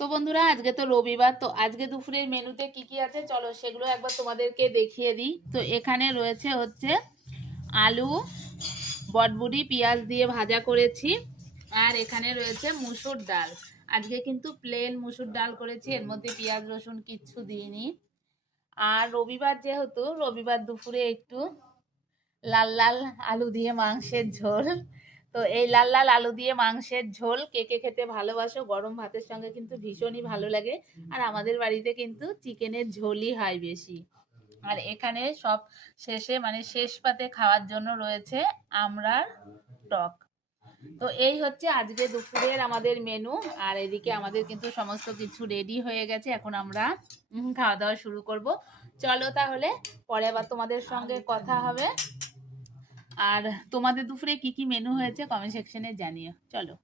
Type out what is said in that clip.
তো বন্ধুরা, আজকে তো রবিবার। তো আজকে দুপুরের মেনুতে কি কি আছে চলো সেগুলো একবার তোমাদেরকে দেখিয়ে দিই। তো এখানে রয়েছে হচ্ছে আলু, বটবুটি, পেঁয়াজ দিয়ে ভাজা করেছি। আর এখানে রয়েছে মুসুর ডাল। আজকে কিন্তু প্লেন মুসুর ডাল করেছি, এর মধ্যে পেঁয়াজ রসুন কিচ্ছু দিইনি। আর রবিবার যেহেতু, রবিবার দুপুরে একটু লাল লাল আলু দিয়ে মাংসের ঝোল। তো এই লাল লাল আলু দিয়ে মাংসের ঝোল কে কে খেতে ভালোবাসো, গরম ভাতের সঙ্গে কিন্তু ভীষণই ভালো লাগে। আর আমাদের বাড়িতে কিন্তু চিকেনের ঝোলই হয় বেশি। আর এখানে সব শেষে মানে শেষ পাতে খাওয়ার জন্য রয়েছে আমড়ার টক। তো এই হচ্ছে আজকে দুপুরের আমাদের মেনু। আর এদিকে আমাদের কিন্তু সমস্ত কিছু রেডি হয়ে গেছে, এখন আমরা খাওয়া দাওয়া শুরু করব। চলো তাহলে, পরে আবার তোমাদের সঙ্গে কথা হবে। আর তোমাদের দুপুরে কি কি মেনু হয়েছে কমেন্ট সেকশনে জানিও। চলো।